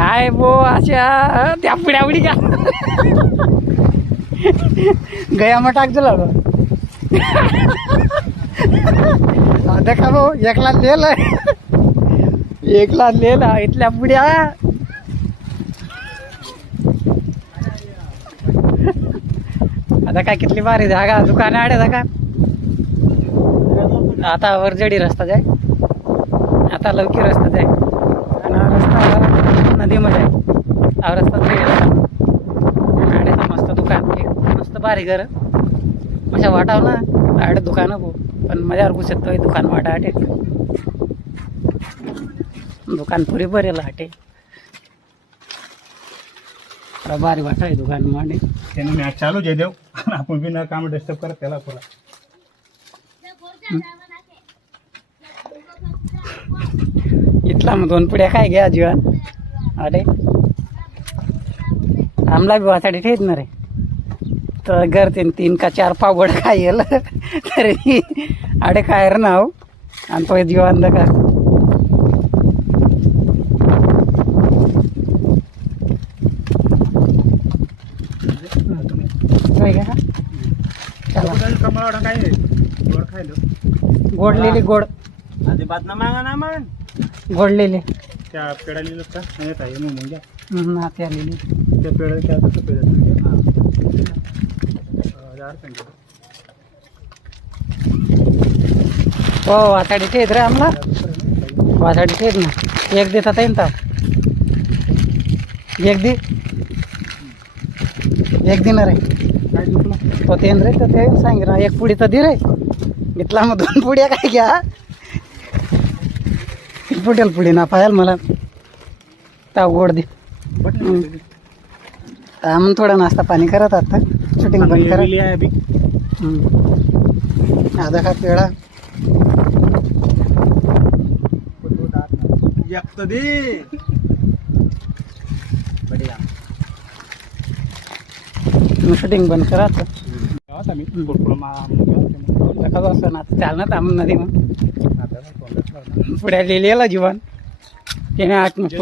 काय बो अशा त्या पुढ्या उडी का गया मग टाक दिला देखा भाऊ एकला लिहिलं इथल्या पुढ्या आता काय कितली भारी जागा दुकान आडे का आता वरजडी रस्ता जाय आता लवकी रस्ता जाय आणि रस्ता नदीमध्ये आहे रस्ता आडेचं मस्त दुकान एक मस्त भारी घर मजा वाटाव ना आडे दुकान भाऊ पण मजावर घुसतोय दुकान वाटा आटे दुकान पुरी भरेल हाटे भारी वाटा आहे दुकान मांडे त्याने मॅच चालू जे देव आपण बिना काम डिस्टर्ब करत त्याला पुरा इथला मग 2 पुड्या काय घ्या जीवन अरे आमला बी वाचाडी ठेत ना रे तर घर 3 का 4 पावड काय येल तरी अडे काय रे नाव आणि तो जीवन का कमळावडा काय गोड खायलो गोडलेली गोड आधी बात ना मागा ना मान गोडलेली त्या पेढा लिहिलं का नाही ताई मग घ्या नाते आलेली त्या पेढा त्या कसं पेढा हो वाचाडी ठेत रे आम्हाला वाचाडी ठेत ना एक देतात येईन तर एक दिन रे काय दुखलं तो तेन रे तर ते सांग ना एक पुडी तर दे रे इथला मग 2 पुड्या काय घ्या पुटेल पुढे ना पाहाल मला ताव गोड दे मग थोडा नाश्ता पाणी करत आता शूटिंग बंद करत आधा का पेढा शूटिंग बंद करा असं ना चालणार तर नदी मग पुढ्या लिहिलेलं जीवन त्याने